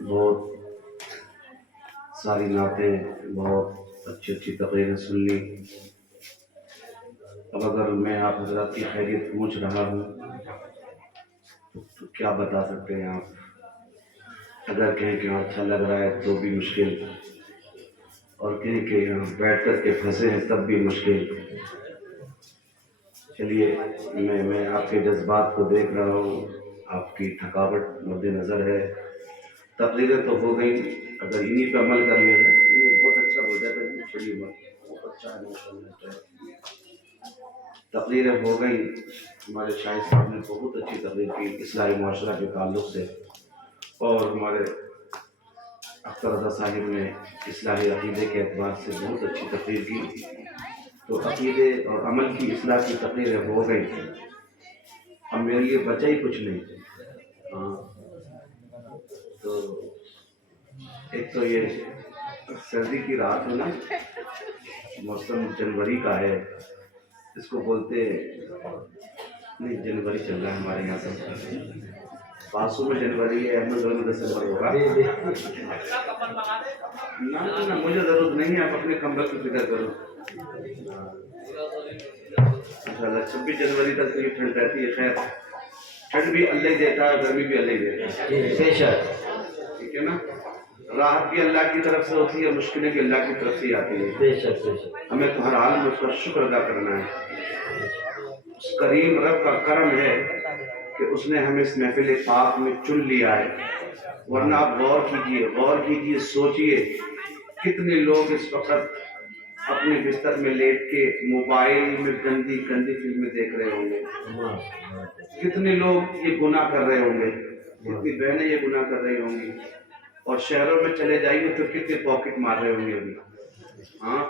بہت ساری نعتیں، بہت اچھی اچھی تقریریں سن لی۔ اب اگر میں آپ حضرات کی خیریت پوچھ رہا ہوں تو کیا بتا سکتے ہیں آپ؟ اگر کہیں کہ ہاں اچھا لگ رہا ہے تو بھی مشکل، اور کہیں کہ ہاں بیٹھ کر کے پھنسے ہیں تب بھی مشکل۔ چلیے، میں آپ کے جذبات کو دیکھ رہا ہوں، آپ کی تھکاوٹ مد نظر ہے۔ تقریریں تو ہو گئی، اگر انہیں پہ عمل کر لیا جائے تو بہت اچھا ہو جاتا ہے۔ چلیے، بہت اچھا ہے، ماشاءاللہ۔ تقریریں ہو گئی، ہمارے شاہد صاحب نے بہت اچھی تقریر کی اصلاحی معاشرہ کے تعلق سے، اور ہمارے اختر رضا صاحب نے اصلاحی عقیدے کے اعتبار سے بہت اچھی تقریر کی۔ تو عقیدے اور عمل کی اصلاح کی تقریریں ہو گئی، اب میرے لیے بچا ہی کچھ نہیں۔ ہاں، تو ایک تو یہ سردی کی رات ہے نا، موسم جنوری کا ہے، اس کو بولتے نہیں، جنوری چل رہا ہے ہمارے یہاں سے، 500 میں جنوری ہے، احمد میں دسمبر ہوگا۔ نہ مجھے ضرورت نہیں ہے، آپ اپنے کمبل کی فکر کرو۔ انشاءاللہ 26 جنوری تک تو یہ ٹھنڈ رہتی ہے۔ خیر، ٹھنڈ بھی اللہ ہی دیتا ہے، گرمی بھی اللہ ہی دیتا ہے، بے شک، ٹھیک ہے نا۔ راحت بھی اللہ کی طرف سے ہوتی ہے، مشکلیں بھی اللہ کی طرف سے ہی آتی ہیں، بے شک بے شک۔ ہمیں تو ہر حال میں اس کا شکر ادا کرنا ہے۔ اس کریم رب کا کرم ہے کہ اس نے ہمیں اس محفل پاک میں چن لیا ہے، ورنہ آپ غور کیجئے، سوچئے کتنے لوگ اس وقت اپنے بستر میں لیٹ کے موبائل میں گندی گندی فلمیں دیکھ رہے ہوں گے، کتنے لوگ یہ گناہ کر رہے ہوں گے، کتنی بہنیں یہ گناہ کر رہی ہوں گی، اور شہروں میں چلے جائیے تو کتنے پاکٹ مار رہے ہوں گے ابھی۔ ہاں،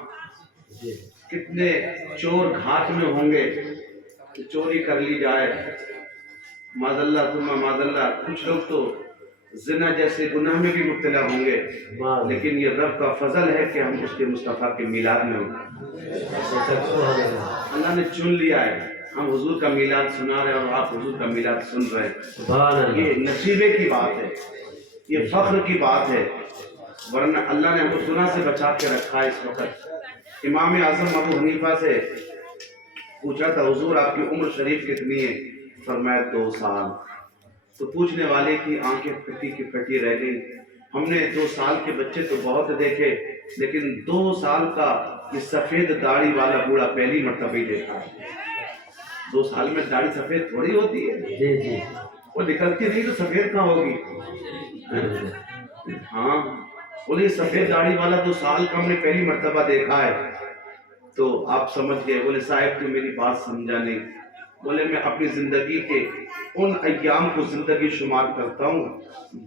کتنے چور گھات میں ہوں گے کہ چوری کر لی جائے، معذاللہ ثم معذاللہ۔ کچھ لوگ تو زنا جیسے گناہ میں بھی مبتلا ہوں گے، لیکن یہ رب کا فضل ہے کہ ہم اس کے مصطفیٰ کے میلاد میں ہوں۔ اللہ نے چن لیا ہے، ہم حضور کا میلاد سنا رہے ہیں اور آپ حضور کا میلاد سن رہے ہیں، یہ نصیبے کی بات ہے، یہ فخر کی بات ہے، ورنہ اللہ نے ہم کو گناہ سے بچا کے رکھا ہے۔ اس وقت امام اعظم ابو حنیفہ سے پوچھا تھا، حضور آپ کی عمر شریف کتنی ہے؟ فرمایا 2 سال۔ تو پوچھنے والے کی آنکھیں پھٹی کی پھٹی رہ گئی۔ ہم نے 2 سال کے بچے تو بہت دیکھے، لیکن 2 سال کا یہ سفید داڑھی والا بوڑھا پہلی مرتبہ ہی دیکھا ہے۔ 2 سال میں داڑھی سفید تھوڑی ہوتی ہے، وہ نکلتی نہیں تو سفید کہاں ہوگی؟ ہاں، بولے سفید داڑھی والا 2 سال کا ہم نے پہلی مرتبہ دیکھا ہے۔ تو آپ سمجھ گئے، بولے صاحب تو میری بات سمجھا نہیں۔ بولے میں اپنی زندگی کے ان ایام کو زندگی شمار کرتا ہوں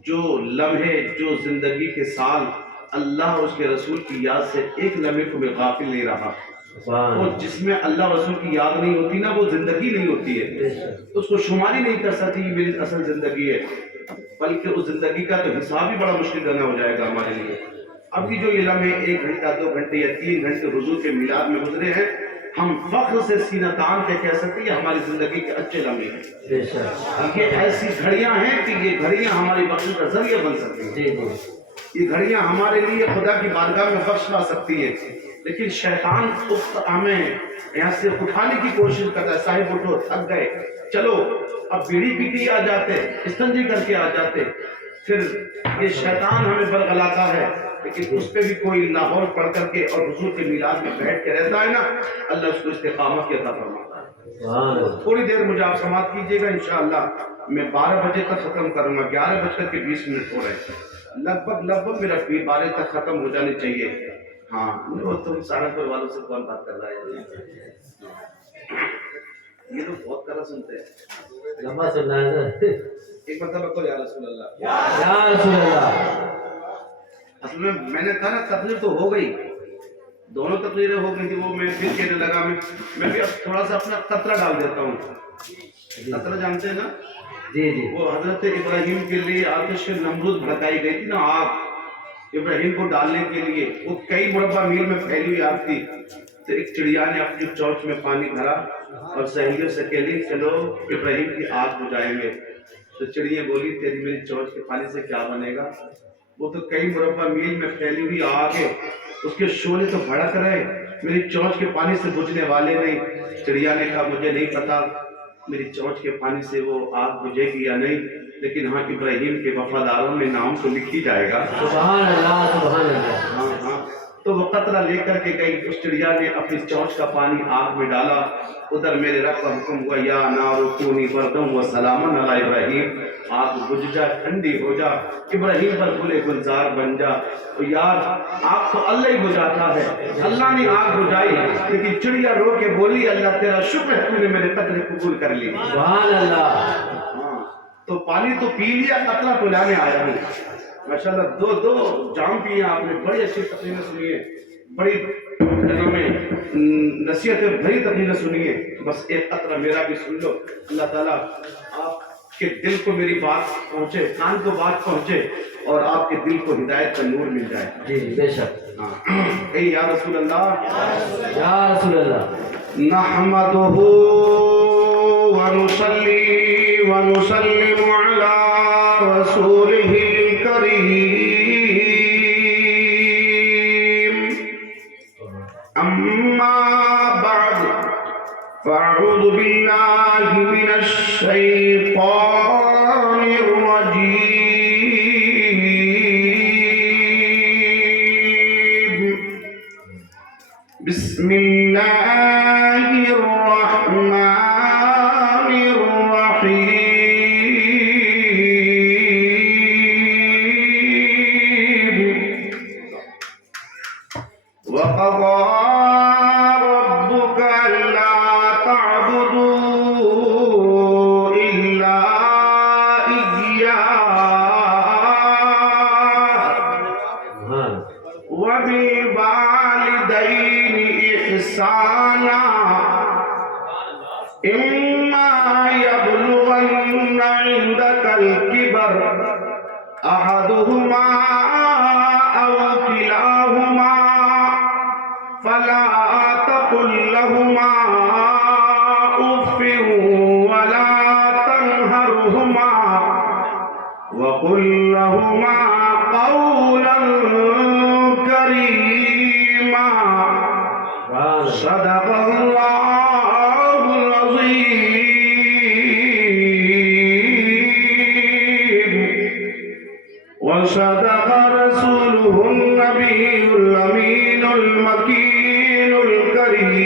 جو لمحے، جو زندگی کے سال اللہ اور اس کے رسول کی یاد سے ایک لمحے کو میں غافل نہیں رہا، اور جس میں اللہ اور رسول کی یاد نہیں ہوتی نا، وہ زندگی نہیں ہوتی ہے، اس کو شمار ہی نہیں کر سکتی یہ میری اصل زندگی ہے، بلکہ اس زندگی کا تو حساب ہی بڑا مشکل کرنا ہو جائے گا ہمارے لیے۔ ابھی جو یہ لمحے 1 گھنٹہ 2 گھنٹے یا 3 گھنٹے حضور کے میلاد میں گزرے ہیں، ہم فخر سے سینہ تان کے کہہ سکتے ہیں یہ ہماری زندگی کے اچھے لمحے ہیں۔ یہ ایسی گھڑیاں ہیں کہ یہ گھڑیاں ہماری بخشش کا ذریعہ بن سکتی ہیں، یہ گھڑیاں ہمارے لیے خدا کی بارگاہ میں بخش لا سکتی ہیں، لیکن شیطان ہمیں یہاں سے اٹھانے کی کوشش کرتا ہے، صاحب اٹھو، تھک گئے، چلو اب بیڑی پی کے آ جاتے، استنجی کر کے آ جاتے، پھر یہ شیطان ہمیں برگلاتا ہے، لیکن اس پہ بھی کوئی لاہور پڑھ کر کے اور حضور کے میلاد میں بیٹھ کے رہتا ہے نا، اللہ اس کو استقامت کی عطا فرماتا ہے۔ تھوڑی دیر مجھے آپ سماعت کیجئے گا، انشاءاللہ میں 12 بجے تک ختم کروں گا، 11:20 ہو رہے ہیں، لگ بھگ میرا 12 تک ختم ہو جانی چاہیے۔ ہاں، وہ تم سہارنپور والوں سے کون بات کر رہا ہے؟ یہ تو بہت طرح سنتے ہیں، لمبا سننا ہے، ایک مرتبہ کو یا رسول اللہ، یا رسول اللہ۔ اصل میں نے کہا نا تقریر تو ہو گئی، دونوں تقریریں ہو گئی تھی، وہ میں پھر کہنے لگا میں بھی اب تھوڑا سا اپنا قطرہ ڈال دیتا ہوں۔ قطرہ جانتے ہیں نا؟ جی جی، وہ حضرت ابراہیم کے لیے آتش نمرود بھڑکائی گئی تھی نا، آگ ابراہیم کو ڈالنے کے لیے، وہ کئی مربع میل میں پھیلی ہوئی آگ تھی، تو ایک چڑیا نے اپنی چونچ میں پانی بھرا اور سہیلیوں سے کہلی چلو ابراہیم کی آگ بجھائیں گے۔ تو چڑیا بولی تیری میری چونچ کے پانی سے کیا بنے گا؟ وہ تو کئی مربع میل میں پھیلی ہوئی آگ ہے، اس کے شعلے تو بھڑک رہے، میری چونچ کے پانی سے بجھنے والے نہیں۔ چڑیا نے کہا مجھے نہیں پتا میری چونچ کے پانی سے وہ آگ بجھے گی یا نہیں، لیکن ہاں ابراہیم کے وفاداروں میں نام تو لکھ ہی جائے گا۔ سبحان اللہ سبحان اللہ۔ ہاں ہاں، تو وہ قطرہ لے کر کے گئی، اس چڑیا نے اپنی چونچ کا پانی آگ میں ڈالا، ادھر میرے رب کا حکم ہوا یا نار کونی بردم و سلاما علی ابراہیم، آگ بجھ جا ٹھنڈی ہو جا، ابراہیم پر گلے گلزار بن جا۔ تو یار آگ تو اللہ ہی بجھاتا ہے، اللہ نے آگ بجھائی، لیکن چڑیا رو کے بولی اللہ تیرا شکر ہے تو نے میرے قطرے قبول کر لی۔ سبحان اللہ۔ ہاں تو پانی تو پی لیا، قطرہ پلانے آیا ہوں۔ ماشاءاللہ دو جام پیے آپ نے، بڑی اچھی تقریریں سنی ہے، بڑی نصیحتیں بھری تقریریں سنی ہے، بس ایک قطرہ میرا بھی سن لو، اللہ تعالیٰ آپ کے دل کو میری بات پہنچے، کان کو بات پہنچے، اور آپ کے دل کو ہدایت کا نور مل جائے۔ جی بے شک۔ ہاں اے یا رسول اللہ، یا رسول اللہ۔ نحمدہ ونصلی ونسلم علی رسولہ الکریم، اما بعد فاعوذ باللہ من الشیطان الرجیم، بسم اللہ الرحمن الرحیم، وقضى ربك ألا تعبدوا إلا إياه وبالوالدين إحسانا إما يبلغن عندك الكبر أحدهما أو كلاهما فلا تقل لهما أف ولا تنهرهما وقل لهما قولا كريما، صدق الله العظيم، وصدق رسوله النبي الأمين المكين الكريم،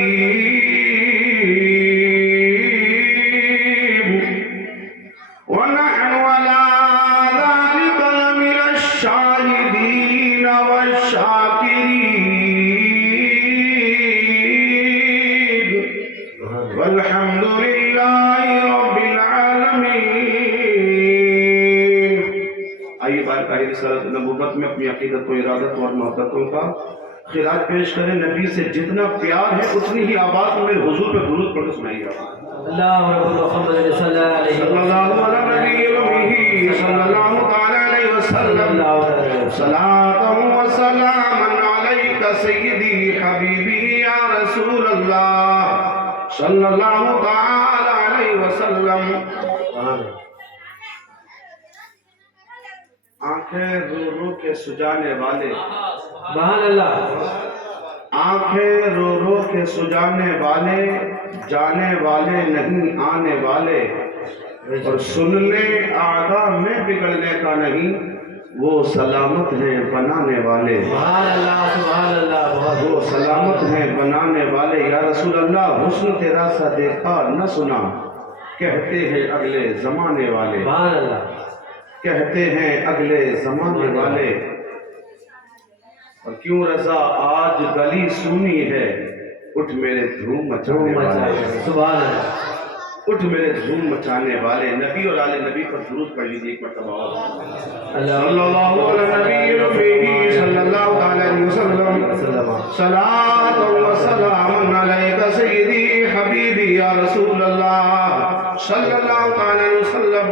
ونحن على ذلك لمن الشاهدين والشاكرين، والحمد لله رب العالمين۔ آئیے بارگاہ رسالت نبوت میں اپنی عقیدت و ارادت اور محبتوں کا خراج پیش کریں۔ نبی سے جتنا پیار ہے اتنی ہی آواز میں میرے حضور پہ درود پڑھ کے سنائیے گا۔ اللہ رب محمد صلی اللہ علیہ صلی اللہ علیہ نبی صلی اللہ تعالی علیہ وسلم، صلاۃ و سلام علیک سیدی حبیبی یا رسول اللہ صلی اللہ تعالی علیہ وسلم۔ آنکھیں رو رو کے سجانے والے، سبحان اللہ۔ آنکھیں رو رو کے سجانے والے، جانے والے نہیں آنے والے، اور سن لے آگا میں بگڑنے کا نہیں، وہ سلامت ہیں بنانے والے، سبحان اللہ سبحان اللہ۔ وہ سلامت ہیں بنانے والے۔ یا رسول اللہ حسن تیرا سا دیکھا نہ سنا، کہتے ہیں اگلے زمانے والے، سبحان اللہ۔ کہتے ہیں اگلے زمانے والے۔ اور کیوں رضا آج گلی سونی ہے، اٹھ میرے دھوم مچانے والے، سبحان اللہ۔ اٹھ میرے دھوم مچانے والے۔ نبی اور آل نبی پر درود پڑھ لیجیے ایک مرتبہ۔ صلی اللہ علیہ نبی صلی اللہ علیہ وسلم، صلاۃ و سلام علیک سیدی حبیبی یا رسول اللہ صلی اللہ علیہ وسلم۔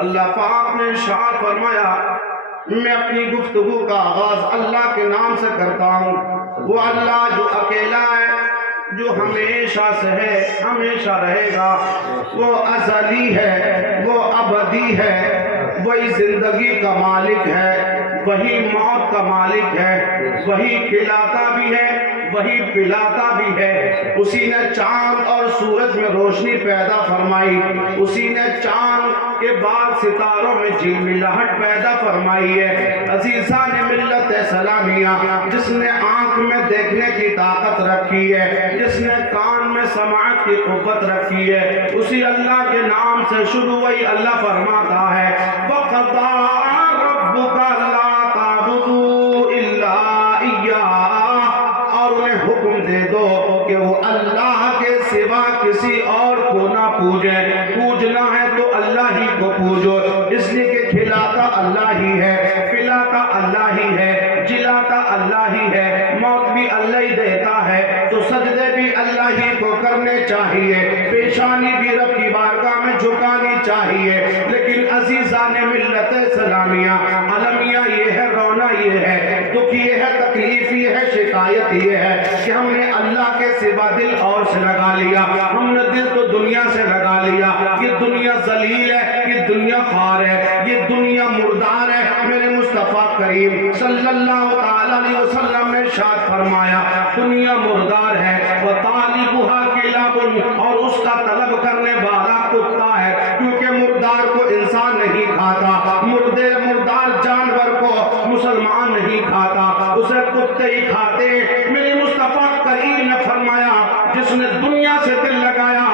اللہ پاک نے ارشاد فرمایا میں اپنی گفتگو کا آغاز اللہ کے نام سے کرتا ہوں، وہ اللہ جو اکیلا ہے، جو ہمیشہ سے ہے، ہمیشہ رہے گا، وہ ازلی ہے، وہ ابدی ہے، وہی زندگی کا مالک ہے، وہی موت کا مالک ہے، وہی کھلاتا بھی ہے، وہی پلاتا بھی ہے۔ اسی نے چاند اور سورج میں روشنی پیدا فرمائی، اسی نے چاند کے بعد ستاروں میں جھلملاہٹ پیدا فرمائی ہے۔ عزیزان ملت اسلامیہ، جس نے آنکھ میں دیکھنے کی طاقت رکھی ہے، جس نے کان میں سماعت کی قوت رکھی ہے، اسی اللہ کے نام سے شروع وہی اللہ فرماتا ہے وَقَضَىٰ رَبُّكَ أَلَّا تَعْبُدُوا إِلَّا إِيَّاهُ، اور انہیں حکم دے دو کہ وہ اللہ کے سوا کسی اور کو نہ پوجیں، پوجنا ہے تو اللہ ہی کو پوجو، اس لیے کہ کھلاتا اللہ ہی ہے، پلاتا اللہ ہی ہے، جلاتا اللہ ہی ہے، موت بھی اللہ ہی دیتا ہے، تو سجدے بھی اللہ ہی کو کرنے چاہیے، پیشانی بھی رب کی بارگاہ میں جھکانی چاہیے۔ لیکن عزیزان ملت اسلامیہ، المیہ یہ ہے، رونا یہ ہے، دکھ یہ ہے، تکلیف یہ ہے، شکایت یہ ہے کہ ہم نے اللہ کے سوا دل اور سے لگا لیا، ہم نے دل تو دنیا سے لگا لیا۔ یہ دنیا ذلیل ہے، یہ دنیا خوار ہے، یہ دنیا مردار ہے۔ میرے مصطفیٰ کریم صلی اللہ تعالیٰ علیہ وسلم نے ارشاد فرمایا دنیا مردار ہے، وَطَالِبُهَا كِلَابٌ، اور اس کا طلب کرنے والا کتا ہے، کیونکہ مردار کو انسان نہیں کھاتا، مردار جانور کو مسلمان نہیں کھاتا، اسے کتے ہی کھاتے۔ میرے مصطفیٰ کریم نے فرمایا جس نے دنیا سے دل لگایا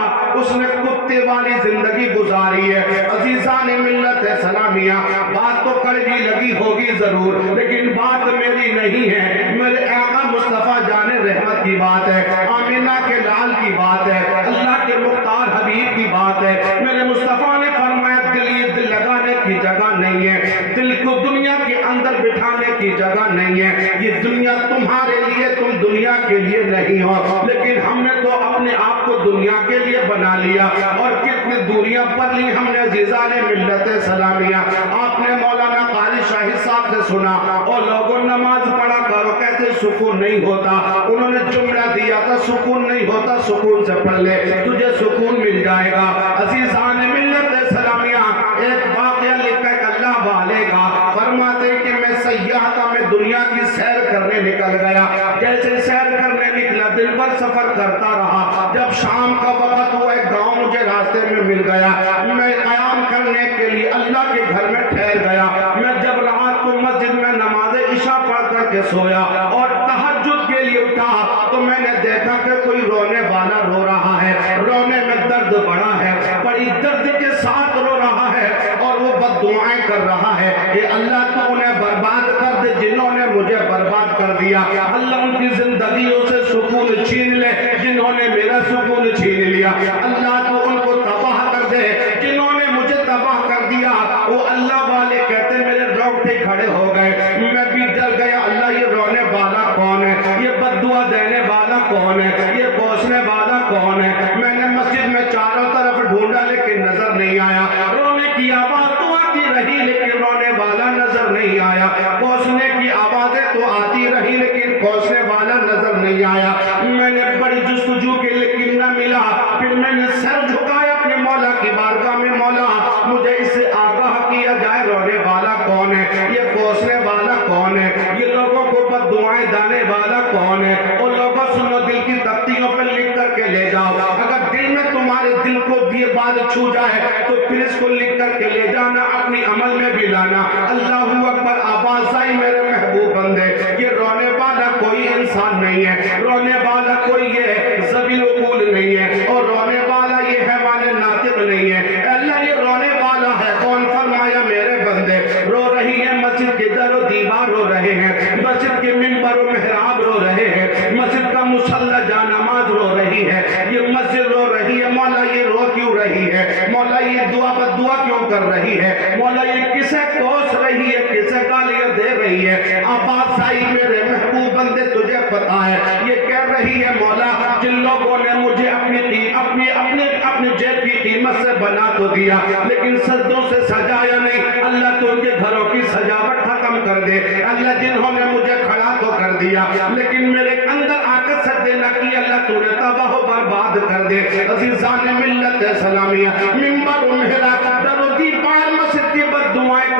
اس نے کتے والی زندگی گزاری ہے۔ عزیزان ملت اسلامیہ، بات تو کڑوی لگی ہوگی ضرور، لیکن بات میری نہیں ہے، میرے آقا مصطفیٰ جان رحمت کی بات ہے، آمینہ کے لال کی بات ہے، اللہ کے مختار حبیب کی بات ہے۔ میرے مصطفیٰ نے فرمایا دل یہ دل لگانے کی جگہ نہیں ہے، دل کو دنیا کے اندر بٹھانے کی جگہ نہیں ہے، یہ دنیا تمہارے لیے، تم دنیا کے لیے نہیں ہو، لیکن ہم نے تو اپنے آپ کو دنیا کے لیے بنا لیا، اور کتنی دوریاں پر لی ہم نے۔ عزیزان ملت اسلامیہ، آپ نے مولانا قاری شاہد صاحب سے سنا اور لوگوں نماز پڑھا کرو، کہتے سکون نہیں ہوتا، انہوں نے جملہ دیا تھا سکون نہیں ہوتا، سکون سے پڑھ لے تجھے سکون مل جائے گا۔ عزیزان ملت اسلامیہ، ایک واقعہ لکھا ہے اللہ والے کا، فرماتے ہیں کہ میں سیاح تھا، میں دنیا کی سیر کرنے نکل گیا، جیسے سیر کرنے نکلا دن بھر سفر کرتا رہا، جب شام کا وقت ہوا ایک گاؤں مجھے راستے میں مل گیا، میں قیام کرنے کے لیے اللہ کے گھر میں ٹھہر گیا۔ میں جب رات کو مسجد میں نماز عشاء پڑھ کر کے سویا اور تہجد کے لیے اٹھا تو میں نے دیکھا کہ کوئی رونے والا رو رہا ہے، رونے میں درد بڑا ہے، بڑی درد کے ساتھ رو رہا ہے اور وہ بد دعائیں کر رہا ہے، اے اللہ تو انہیں برباد کر دے جنہوں نے مجھے برباد کر دیا، اللہ ان کی زندگیوں سے سکون چھین لے جنہوں نے میرا سکون چھین لیا، اللہ تو ان کو تباہ کر دے جنہوں نے مجھے تباہ کر دیا۔ وہ اللہ والے کہتے میرے روٹے کھڑے ہو گئے، میں بھی ڈر گیا، اللہ یہ رونے والا کون ہے، یہ بد دعا دینے والا کون ہے، یہ کوسنے والا کون ہے۔ میں نے مسجد میں چاروں طرف ڈھونڈا لیکن نظر نہیں آیا، رونے کی آواز تو آتی رہی لیکن رونے والا نظر نہیں آیا، کوسنے کی آوازیں تو آتی رہی لیکن کوسنے والا نظر نہیں آیا۔ میں نے بڑی جستجو کی لیکن نہ ملا، پھر میں نے سر جھکایا اپنے مولا کی بارگاہ میں، مولا مجھے اس سے آگاہ کیا جائے رونے والا کون ہے، یہ کوسنے والا کون ہے، یہ لوگوں کو بد دعائیں دینے والا کون ہے۔ اور لوگوں سنو، دل کی تختیوں پر لکھ کر کے لے جاؤ، اگر دل میں تمہارے دل کو یہ بات چھو جائے تو پھر اس کو لکھ کر کے لے جانا، اپنی عمل میں بھی لانا۔ اللہ اکبر، آواز آئی میرے محبوب بندے، یہ رونے والا کوئی انسان نہیں ہے، رونے والا کوئی یہ ذلیل عقول نہیں ہے، اور رونے والا یہ حیوان ناطق نہیں ہے۔ اللہ یہ رونے والا ہے کون؟ فرمایا میرے بندے، رو رہی ہے مسجد کے در و دیوار رو رہے ہیں، مسجد کے منبر و محراب رو رہے ہیں، مسجد کا مصلی جا نماز رو رہی ہے، یہ مسجد رو رہی ہے، مولا یہ رو کیوں رہی ہے، مولا یہ دعا بد دعا کیوں کر رہی ہے، مولا یہ کسے کوس رہی ہے، کسے گالیاں دے رہی ہے۔ آواز آئی میرے محبوب بندے تجھے پتا ہے یہ کہہ رہی ہے مولا جن لوگوں نے مجھے اپنی جیب کی قیمت سے بنا تو دیا لیکن سجدوں سے سجایا نہیں، اللہ تو ان کے گھروں کی سجاوٹ ختم کر دے۔ اللہ جنہوں نے مجھے کھڑا تو کر دیا لیکن میرے اندر آ کر سجدے نہ کی، اللہ تو نے تباہ و برباد کر دے۔ عزیزان ملت اسلامیہ، منبر و محراب، در و دیوار مسجد کی بد دعائیں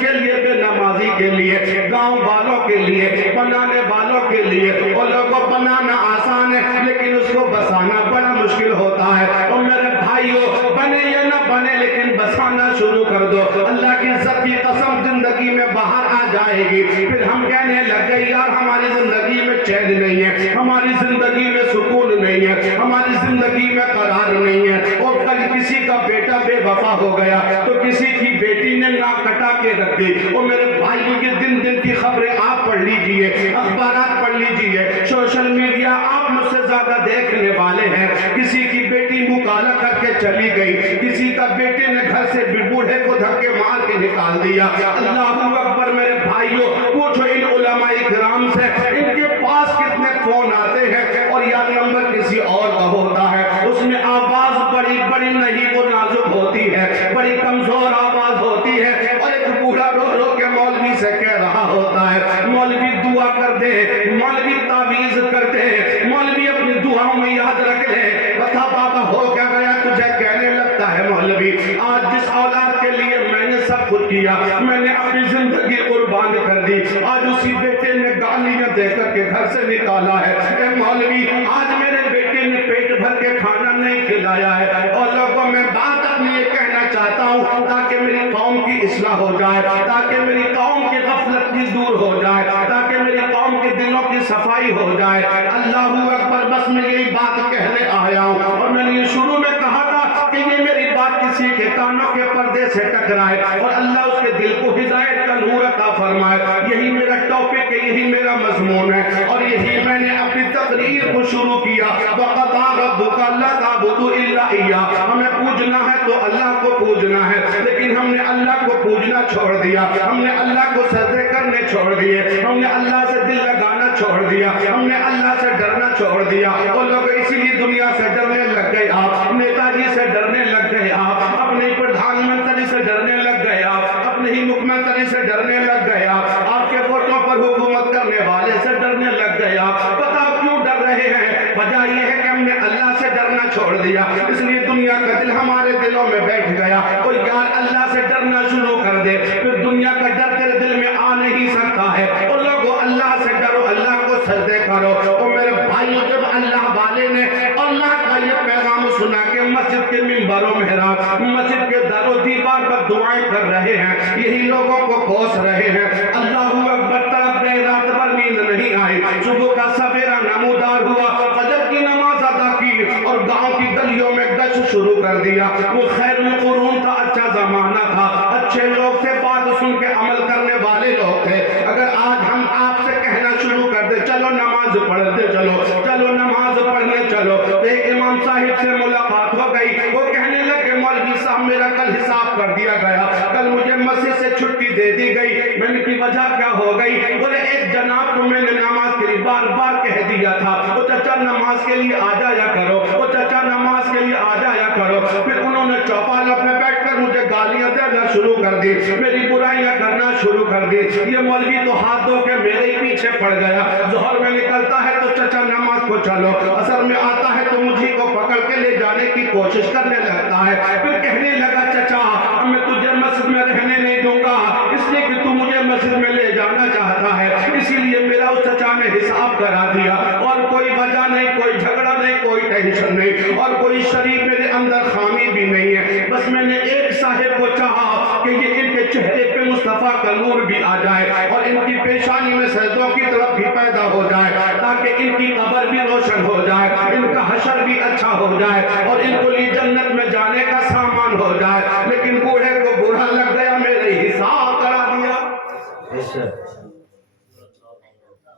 کے لیے, بے نمازی کے لیے, گاؤں والوں کے لیے, بنانے والوں کے لیے. اور لوگوں بنانا آسان ہے لیکن اس کو بسانا بڑا مشکل ہوتا ہے. اور میرے بھائیوں, بنے یا نہ بنے لیکن بسانا شروع کر دو. اللہ کی عزت کی قسم زندگی میں باہر آ جائے گی. پھر ہم کہنے لگ گئے یار ہماری زندگی میں چین نہیں ہے, ہماری زندگی میں سکون نہیں ہے, ہماری زندگی میں قرار نہیں ہے. اور کل کسی کا بیٹا بے وفا ہو گیا تو کسی کی بیٹی نے ناک کٹا کے رکھ دی. اور میرے بھائیوں کی دن دن کی خبریں آپ پڑھ لیجئے, اخبارات پڑھ لیجئے, سوشل میڈیا آپ مجھ سے زیادہ دیکھنے والے ہیں. کسی کی بیٹی مکالہ کر کے چلی گئی, کسی کا بیٹے نے گھر سے بوڑھے کو دھکے مار کے نکال دیا. اللہ اکبر. میرے بھائیوں پوچھو ان علماء کرام سے ان کے پاس کتنے فون آتے ہیں اور یا نمبر کسی اور کا ہوتا ہے, اس میں آواز بڑی بڑی نہیں وہ نازک ہوتی ہے, بڑی کمزور آواز ہوتی ہے. اور ایک بوڑھا رو رو کے مولوی سے کہہ رہا ہوتا ہے مولوی دعا کر دے, مولوی تعویذ کر دے, مولوی اپنی دعاؤں میں یاد رکھ لے. بتا بابا ہو کیا گیا تجھے؟ کہنے لگتا ہے مولوی آج جس اولاد کے لیے میں نے سب کچھ کیا, میں نے اپنی زندگی قربان کر دی, آج اسی بیٹے نے گالیاں دے کر کے گھر سے نکالا ہے. اے مولوی آج میرے بیٹے نے پیٹ بھر کے کھانا نہیں کھلایا ہے. اور لوگوں میں بات اپنی یہ کہنا چاہتا ہوں تاکہ میری قوم کی اصلاح ہو جائے, تاکہ میری قوم کی غفلت کی دور ہو جائے, تاکہ میری قوم کے دلوں کی صفائی ہو جائے. اللہ اکبر. بس میں یہی بات کہنے آیا ہوں. اور میں نے یہ شروع میں کہا تھا کہ یہ میری بات کسی کے کانوں کے پردے سے ٹکرائے اور اللہ اس کے دل کو ہدایت کا نور عطا فرمائے. یہی میرا ٹاپک ہے, یہی میرا مضمون ہے, اور یہی میں نے اپنی تقریر کو شروع کیا. وَقَضَىٰ رَبُّكَ أَلَّا تَعْبُدُوا إِلَّا إِيَّاهُ. ہمیں پوجنا ہے تو اللہ کو پوجنا ہے, لیکن ہم نے اللہ کو پوجنا چھوڑ دیا, ہم نے اللہ کو سجدے کرنے چھوڑ دیے, ہم نے اللہ سے دل لگانا چھوڑ دیا, ہم نے اللہ سے ڈرنا چھوڑ دیا. اور لوگ اسی لیے دنیا سے ڈرنے لگ گئے, آپ نیتا جی سے ڈرنے لگ گئے, آپ اپنے پردھان منتری سے ڈرنے لگ گئے, آپ اپنے ہی مکھ منتری سے ڈرنے لگ گئے, آپ کے ووٹوں پر حکومت کرنے والے سے ڈرنے لگ گئے. آپ پتہ کیوں ڈر رہے ہیں؟ وجہ یہ ہے کہ ہم نے اللہ سے ڈرنا چھوڑ دیا, اس لیے دنیا کا دل ہمارے دلوں میں بیٹھ گیا. اور یار اللہ سے ڈرنا شروع کر دے, پھر دنیا کا ڈر تیرے دل میں آ نہیں سکتا ہے. اور لوگوں اللہ سے ڈرو, اللہ کو سجدے کرو. اور میرے بھائیوں جب اللہ والے نے اللہ کا یہ پیغام سنا کہ مسجد کے منبر و محراب, مسجد کے در و دیوار پر دعائیں کر رہے ہیں, یہی لوگوں کو کوس رہے ہیں. اللہ اکبر. طرف گئے, رات بھر نیند نہیں آئی, صبح کا سویرا نمودار ہوا, فجر کی نماز ادا کی اور گاؤں کی گلیوں میں گشت شروع کر دیا. وہ خیر القرون تھا, اچھا زمانہ تھا, اچھے لوگ تھے, بات سن کے عمل کرنے والے لوگ تھے. اگر آج ہم آپ سے کہنا شروع کر دیں چلو نماز پڑھتے چلو, چلو نماز پڑھنے چلو, تو ایک امام صاحب سے ملاقات ہو گئی, وہ کہنے لگے مولوی صاحب میرا کل حساب کر دیا گیا, کل مجھے مسجد سے چھٹی دے دی گئی. میں نے کی وجہ کیا ہو گئی؟ بولے ایک جناب کو میں نے نماز کے لیے بار بار کہہ دیا تھا وہ چچا نماز کے لیے آ جایا کرو, وہ چچا نماز کے لیے آ جایا کرو. پھر انہوں نے چوپالوں پہ بیٹھ کر مجھے گالیاں دینا شروع کر دی, میری برائیاں کرنا شروع کر دی. یہ مولوی تو ہاتھ دھو کے میرے ہی پیچھے پڑ گیا. ظہر میں نکلتا ہے تو چچا نماز کو چلو, اثر میں آتا ہے تو مجھے کو پکڑ کے لے جانے کی کوشش کرنے لگتا ہے. پھر کہنے لگا چچا میں تجھے مسجد میں رہنے نہیں دوں گا, اس لیے کہ تو مجھے مسجد میں لے جانا چاہتا ہے, اسی لیے میرا اس چچا نے حساب کرا دیا. اور کوئی وجہ نہیں, کوئی جھگڑا نہیں, کوئی ٹینشن نہیں, اور کوئی شریف میرے اندر خامی بھی نہیں ہے. بس میں نے ایک صاحب کو چاہا کہ یہ ان کے چہرے پہ مصطفیٰ کا نور بھی آ جائے اور ان کی پیشانی میں سجدوں کی طرف بھی پیدا ہو جائے, تاکہ ان کی قبر بھی روشن ہو جائے, ان کا حشر بھی اچھا ہو جائے اور ان کو لی جنت میں جانے کا سامان ہو جائے. لیکن بوڑھے کو برا لگ گیا, میرے حساب کرا دیا.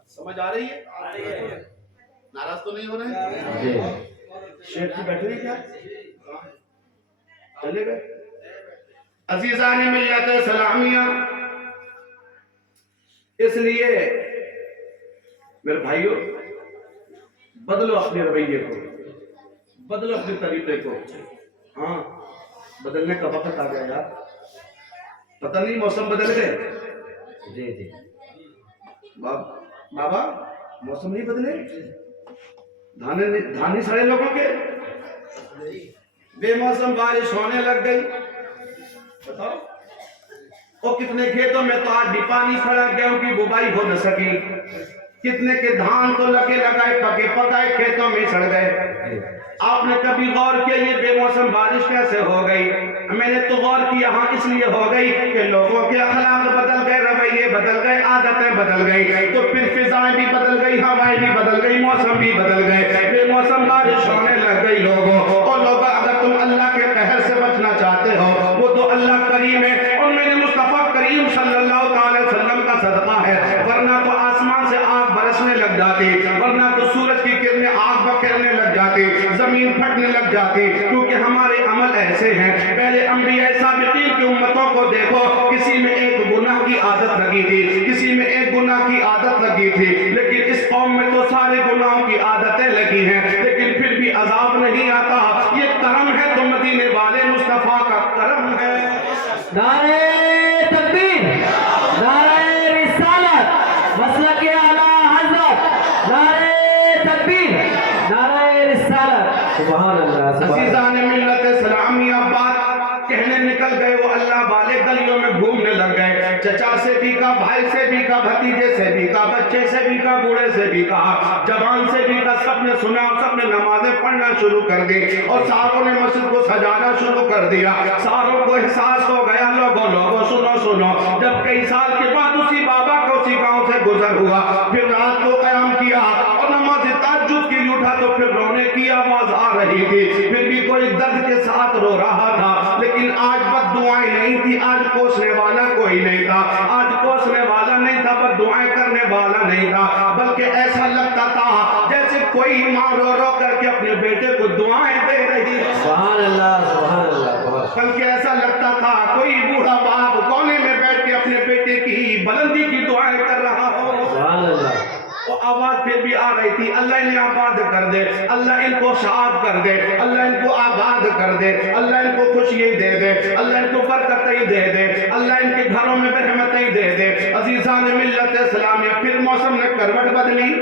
سمجھ آ رہی ہے؟ ناراض تو نہیں ہو رہے ہیں؟ شیخ جی بیٹھے ہیں کیا؟ چلے گئے؟ عزیزان ملت اسلامیہ, اس لیے میرے بھائیوں بدلو اپنے رویے کو, بدلو اپنے طریقے کو. ہاں بدلنے کا وقت آ گیا یار, پتہ نہیں موسم بدل گئے. جی جی بابا موسم نہیں بدلے, دھانے سڑے لوگوں کے, بے موسم بارش ہونے لگ گئی. بتاؤ اور کتنے کھیتوں میں تو آج بھی پانی کھڑا، گیہوں کی بوائی ہو نہ سکی، کتنے کے دھان تو لگے لگائے پکے پکائے کھیتوں میں سڑ گئے۔ آپ نے کبھی غور کیا یہ بے موسم بارش کیسے ہو گئی؟ میں نے تو غور کیا ہاں اس لیے ہو گئی کہ لوگوں کے اخلاق بدل گئے، رویے بدل گئے، عادتیں بدل گئی، تو پھر فضائیں بھی بدل گئی، ہوائیں بھی بدل گئی، موسم بھی بدل گئے، بے موسم بارش ہونے لگ گئی لوگوں۔ اور لوگوں اگر تم اللہ کے قہر سے بچنا چاہتے ہو وہ تو اللہ کریم ہے، اور میرے مصطفیٰ کریم صلی اللہ علیہ وسلم کا صدقہ ہے، ورنہ تو آسمان سے آگ برسنے لگ جاتی، ورنہ تو سورج کی کرنیں آگ بکھیرنے لگ جاتی، زمین پھٹنے لگ جاتی، کیونکہ ہمارے عمل ایسے ہیں۔ پہلے انبیاء سابقین کی امتوں کو دیکھو، کسی میں ایک گناہ کی عادت لگی تھی، کسی میں ایک گناہ کی عادت لگی تھی، لیکن اس قوم میں تو سارے گناہوں کی عادتیں لگی ہیں، لیکن پھر بھی عذاب نہیں آتا۔ یہ کرم ہے تو مدینے والے مصطفیٰ کا کرم ہے۔ نعرہ تکبیر، نعرہ رسالت، مسلک اعلیٰ حضرت، نعرہ تکبیر، نعرہ رسالت، سبحان اللہ، سبحان اللہ۔ عزیزان ملت اسلامی اب بات کہنے نکل گئے، وہ اللہ والے گلیوں میں گھومنے لگ گئے، چچا سے بھی کہا، بھائی سے بھی کہا، بھتیجے سے بھی کہا، بچے سے بھی کہا، بوڑھے سے بھی کہا، جوان سے بھی کہا، سب نے سنا، سب نے نمازیں پڑھنا شروع کر دی، اور ساروں نے مسجد کو سجانا شروع کر دیا۔ ساروں کو احساس ہو گیا، لوگوں سنو، جب کئی سال کے بعد اسی بابا کو اسی گاؤں سے گزر ہوا، پھر رات کو قیام کیا اور نماز تہجد کے لیے اٹھا تو پھر رونے کی آواز آ رہی تھی، پھر بھی کوئی درد کے ساتھ رو رہا تھا، لیکن آج بد دعائیں نہیں تھی، آج کوسنے والا کوئی نہیں تھا، آج کوسنے والا نہیں تھا، بد دعائیں کرنے والا نہیں تھا، بلکہ ایسا لگتا تھا جیسے کوئی ماں رو رو کر کے اپنے بیٹے کو دعائیں دے رہی ہے، سبحان اللہ، سبحان اللہ، بہت بلکہ ایسا لگتا تھا کوئی بوڑھا باپ کونے میں بیٹھ کے اپنے بیٹے کی بلندی کی دعائیں کر رہا ہو۔ سبحان اللہ۔ وہ آواز پھر بھی آ رہی تھی، اللہ انہیں آباد کر دے، اللہ ان کو شاد کر دے، اللہ ان کو آباد کر دے، اللہ ان کو خوشی دے دے، اللہ ان کو برکتیں دے دے، اللہ ان کے گھروں میں رحمتیں دے دے۔ عزیزان ملت اسلامیہ، پھر موسم نے کروٹ بدلی،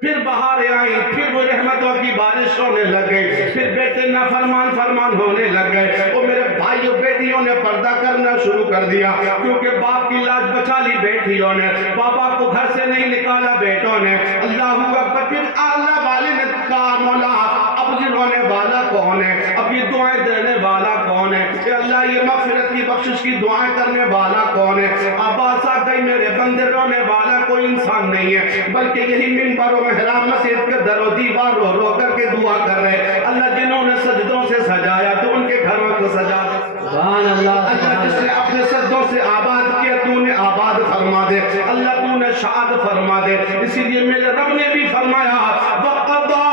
پھر بہاریں آئیں، پھر وہ رحمتوں کی بارش ہونے لگ گئی، پھر بیٹے فرمان ہونے لگ گئے، وہ میرے بھائیوں بیٹیوں نے پردہ کرنا شروع کر دیا، کیونکہ باپ کی لاج بچا لی بیٹیوں نے، بابا کو گھر سے نہیں نکالا بیٹوں نے۔ اللہ اکبر، پھر اللہ والے نے کہا مولا اب یہ رونے والا کون ہے، اب یہ دعائیں دینے والا کون ہے، کہ اللہ یہ مغفرت کی بخشش کی دعائیں کرنے والا کون ہے۔ آواز آ گئی میرے بندے، رونے والا کوئی انسان نہیں ہے، بلکہ یہی منبر و محراب مسجد کے در و دیوار رو رو کر کے دعا کر رہے، اللہ جنہوں نے سجدوں سے سجایا تو ان کے گھروں کو سجا دے، سبحان اللہ، اللہ جس نے اپنے سجدوں سے آباد کیا تو انہیں آباد فرما دے، اللہ تو انہیں شاد فرما دے۔ اسی لیے میرے رب نے بھی فرمایا وَقَضَى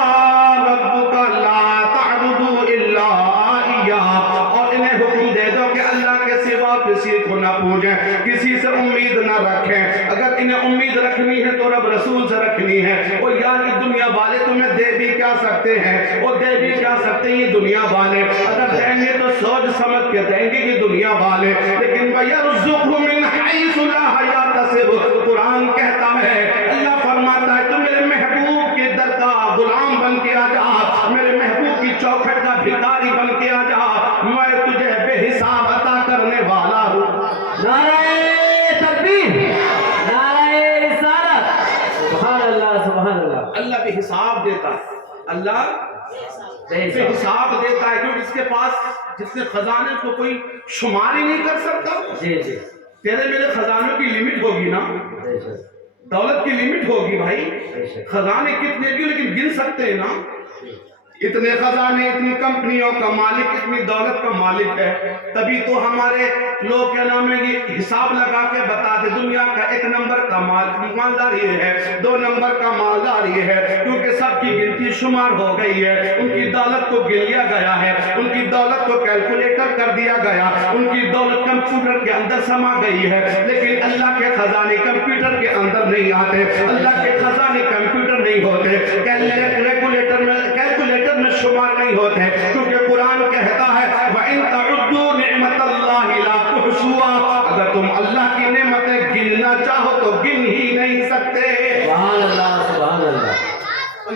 رَبُّكَ لَا تَعْبُدُوا إِلَّا إِيَّاهُ، اور انہیں حکم دے دو کہ اللہ کے سوا کسی کو نہ پوجیں، کسی سے امید نہ رکھیں، اگر انہیں امید رکھنی ہے تو رب رسول سے رکھنی ہے۔ اور یار یہ دنیا والے تمہیں دے بھی کیا سکتے ہیں، وہ دے بھی کیا سکتے ہیں یہ دنیا والے، اگر دیں گے تو سوچ سمجھ کے دیں گے یہ دنیا والے، لیکن وَيَرْزُقْهُ مِنْ حَيْثُ لَا يَحْتَسِبُ، قرآن کہتا ہے، اللہ فرماتا ہے تو میرے محبوب کے در کا غلام بن کے آ جا، میرے محبوب کی چوکھٹ کا بھکاری بن کے آ جا، میں تجھے بے حساب عطا کرنے والا ہوں۔ نعرہ تکبیر، نعرہ رسالت، سبحان اللہ، سبحان اللہ۔ اللہ بے حساب دیتا ہے، اللہ بے حساب دیتا ہے، کیونکہ اس کے پاس جس نے خزانے کو کوئی شمار ہی نہیں کر سکتا۔ جی جی، تیرے میرے خزانوں کی لیمٹ ہوگی نا، بے شک، دولت کی لیمٹ ہوگی بھائی، بے شک، خزانے کتنے بھی لیکن گن سکتے ہیں نا، اتنے خزانے، اتنی کمپنیوں کا مالک، اتنی دولت کا مالک ہے، تبھی تو ہمارے لوگ کیا نام ہے یہ حساب لگا کے بتاتے دنیا کا 1 نمبر کا مالدار یہ ہے، 2 نمبر کا مالدار یہ ہے، کیونکہ سب کی گنتی شمار ہو گئی ہے، ان کی دولت کو گن لیا گیا ہے، ان کی دولت کو کیلکولیٹر کر دیا گیا، ان کی دولت کمپیوٹر کے اندر سما گئی ہے، لیکن اللہ کے خزانے کمپیوٹر کے اندر نہیں آتے، اللہ کے خزانے کمپیوٹر نہیں ہوتے، کیلکولیٹر میں شمار نہیں ہوتے، کیونکہ قرآن کہتا ہے وَإِن تَعُدُّوا نِعْمَةَ اللَّهِ لَا تُحْصُوهَا، اگر تم اللہ کی نعمتیں گننا چاہو تو گن ہی نہیں سکتے۔ سبحان اللہ، سبحان اللہ۔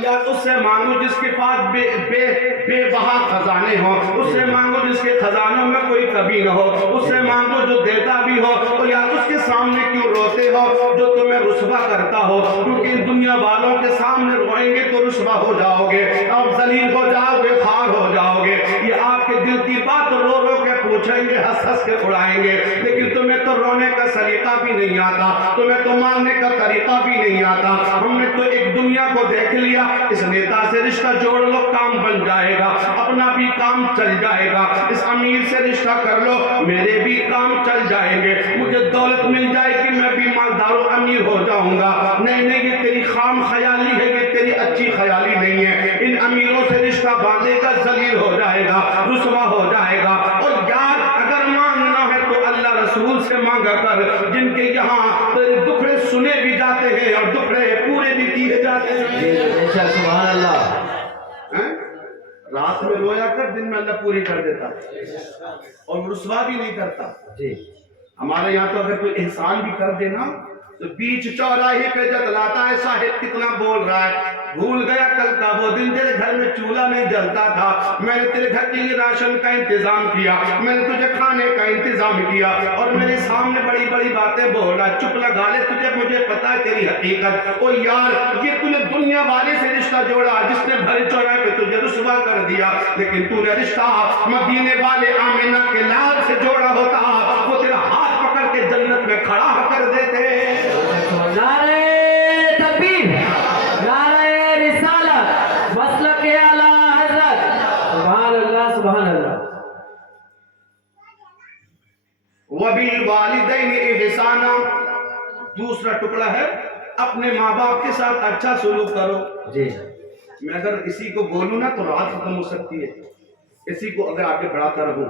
یا اس سے مانگو جس کے پاس بے بہا خزانے ہو، اس سے مانگو جس کے خزانوں میں کوئی کمی نہ ہو، اس سے مانگو جو دیتا بھی ہو، تو یار اس کے سامنے کیوں روتے ہو جو تمہیں رسوا کرتا ہو، کیونکہ دنیا والوں کے سامنے روئیں گے تو رسوا ہو جاؤ گے، آپ ذلیل ہو جاؤ گے، خوار ہو جاؤ گے، یہ آپ کے دل کی بات رو رو کے پوچھیں گے، ہنس ہنس کے اڑائیں گے، لیکن تمہیں تو رونے کا سلیقہ بھی نہیں آتا، تمہیں تو ماننے کا طریقہ بھی نہیں آتا، ہم نے تو ایک دنیا کو دیکھ لیا، اس نیتا سے رشتہ جوڑ لو کام بن جائے گا، اپنا بھی کام چل جائے گا، اس امیر سے رشتہ کر لو میرے بھی کام چل جائیں گے، مجھے دولت مل جائے گی میں بھی مالدار و امیر ہو جاؤں گا، نہیں نہیں یہ تیری خام خیالی ہے، یہ تیری اچھی خیالی نہیں ہے، ان امیروں سے رشتہ باندھے گا ذلیل ہو جائے گا، رسوا ہو جائے گا، اور یار اگر مانگنا ہے تو اللہ رسول سے مانگا کر جن کے یہاں تیرے دکھڑے سنے بھی جاتے ہیں اور دکھڑے پورے بھی کیے جاتے ہیں۔ بے شک سبحان اللہ۔ رات میں رویا کر دن میں اللہ پوری کر دیتا اور رسوا بھی نہیں کرتا۔ جی ہمارے یہاں تو اگر کوئی احسان بھی کر دینا تو بیچ چوراہے پہ جتلاتا ہے صاحب کتنا بول رہا ہے، بھول گیا کل کا وہ دن تیرے گھر میں چولہا نہیں جلتا تھا، میں نے تیرے گھر کے لیے راشن کا انتظام کیا، میں نے تجھے کھانے کا انتظام کیا اور میرے سامنے بڑی بڑی باتیں بول رہا، چپ لگا لے تجھے مجھے پتا ہے تیری حقیقت، او یار یہ تُو نے دنیا والے سے رشتہ جوڑا جس نے بھرے چوراہے پہ تجھے رسوا کر دیا، لیکن تو نے رشتہ مدینے والے آمنہ کے لال سے جوڑا ہوتا وہ تیرا ہاتھ پکڑ کے جنت میں کھڑا کر دیتے۔ نعرہ تکبیر، نعرہ رسالت، مسلک اعلیٰ حضرت، سبحان اللہ سبحان اللہ۔ وَبِالْوَالِدَيْنِ إِحْسَانًا، دوسرا ٹکڑا ہے اپنے ماں باپ کے ساتھ اچھا سلوک کرو۔ جی میں اگر اسی کو بولوں نا تو رات ختم ہو سکتی ہے، اسی کو اگر آگے بڑھاتا رہوں،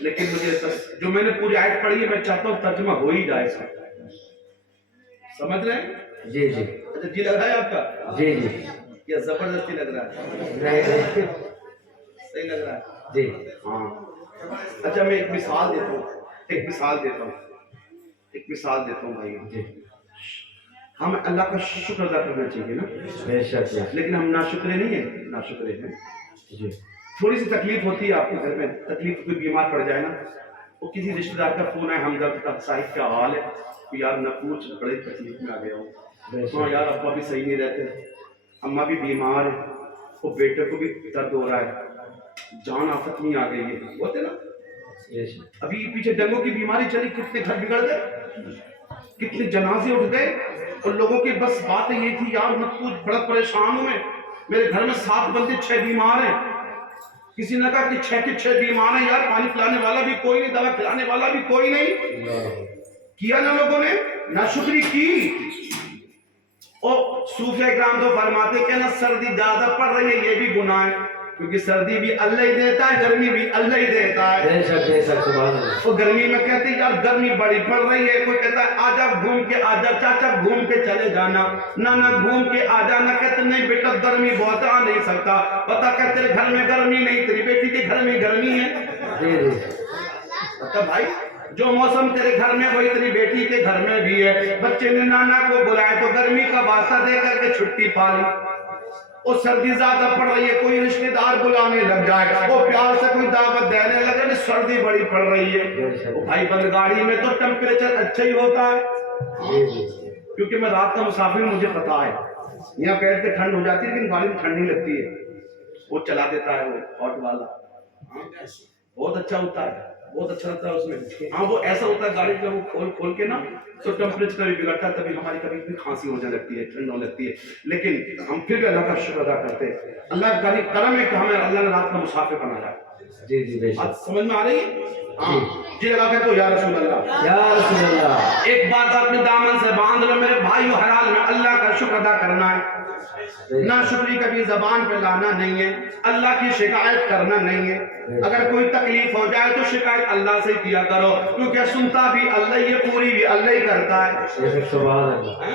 لیکن مجھے جو میں نے پوری آیت پڑھی ہے میں چاہتا ہوں ترجمہ ہو ہی جائے، سمجھ رہے ہیں؟ جی جی اچھا جی لگ رہا ہے آپ کا؟ جی جی یا زبردستی لگ رہا ہے؟ نہیں صحیح لگ رہا ہے؟ جی ہاں اچھا میں ایک مثال دیتا ہوں، ایک مثال دیتا ہوں بھائی، جی ہم اللہ کا شکر ادا کرنا چاہیے نا، بے شک لیکن ہم ناشکرے نہیں ہیں، ناشکرے ہیں۔ جی تھوڑی سی تکلیف ہوتی ہے آپ کے گھر میں، تکلیف کوئی بیمار پڑ جائے نا، وہ کسی رشتہ دار کا فون ہے، ہمدرد کا صاحب کیا حال ہے، یار نہ پوچھ بڑے تکلیف میں آ گیا ہوں، ہاں یار ابا بھی صحیح نہیں رہتے، اماں بھی بیمار ہے، وہ بیٹے کو بھی درد ہو رہا ہے، جان آفت نہیں آ گئی ہے، ہوتے نا، ابھی پیچھے ڈینگو کی بیماری چلی، کتنے گھر بگڑ گئے، کتنے جنازے اٹھ گئے، اور لوگوں کی بس باتیں یہ تھی یار مت پوچھ بڑا پریشان ہوں میں، میرے گھر میں 7 بندے 6 بیمار ہیں، کسی نے کہا کہ 6 کے 6 بیمار ہیں یار، پانی پلانے والا بھی کوئی نہیں، دوا کھلانے والا بھی کوئی نہیں، کیا نا لوگوں نے ناشکری کی۔ اور صوفیہ کرام تو فرماتے کہ نا سردی زیادہ پڑ رہی ہے یہ بھی گناہ ہے، کیونکہ سردی بھی اللہ ہی دیتا ہے، گرمی بھی اللہ ہی دیتا ہے۔ بے شک سبحان اللہ۔ وہ گرمی میں کہتے ہیں یار گرمی بڑی پڑ رہی ہے، کوئی کہتا ہے آجا گھوم کے آجا، چاچا گھوم کے چلے جانا، نانا گھوم کے آجا، نہ کہتے نہیں بیٹا گرمی بہت آ نہیں سکتا، پتہ کہ تیرے گھر میں گرمی نہیں، تیری بیٹی کے گھر میں گرمی ہے، جی جی پتہ بھائی جو موسم تیرے گھر میں وہی تیری بیٹی کے گھر میں بھی ہے، بچے نے نانا کو بلائے تو گرمی کا واسطہ دے کر کے چھٹی پا لی، اور سردی زیادہ پڑ رہی ہے کوئی رشتہ دار بلانے لگ جائے، وہ پیار سے کوئی دعوت دینے لگے، سردی بڑی پڑ رہی ہے، وہ بھائی بند گاڑی میں تو ٹیمپریچر اچھا ہی ہوتا ہے، کیونکہ میں رات کا مسافر مجھے پتا ہے، یہاں بیٹھ کے ٹھنڈ ہو جاتی ہے لیکن گاڑی میں ٹھنڈ نہیں لگتی ہے، وہ چلا دیتا ہے وہ ہاٹ والا، بہت اچھا ہوتا ہے، بہت اچھا لگتا ہے اس میں، ہاں وہ ایسا ہوتا ہے گاڑی جب وہ کھول کے نا تو ٹیمپریچر بھی بگڑتا ہے، تبھی ہماری کبھی بھی کھانسی ہونے لگتی ہے، ٹھنڈ ہونے لگتی ہے، لیکن ہم پھر بھی اللہ کا شکر ادا کرتے ہیں، اللہ کا کرم ہے کہ ہمیں اللہ نے رات کا مسافر بنایا۔ جی جی بے بات شک، سمجھ میں آ رہی ہے؟ ہاں جی لگا کے تو یا رسول اللہ، یا رسول اللہ، ایک بات اپنے دامن سے باندھ لو میرے بھائیو، ہر حال میں اللہ کا شکر ادا کرنا ہے، ناشکری کبھی زبان پہ لانا نہیں ہے، اللہ کی شکایت کرنا نہیں ہے، اگر کوئی تکلیف ہو جائے تو شکایت اللہ سے کیا کرو، کیونکہ سنتا بھی اللہ ہی ہے، پوری بھی اللہ ہی کرتا ہے، سبحان اللہ،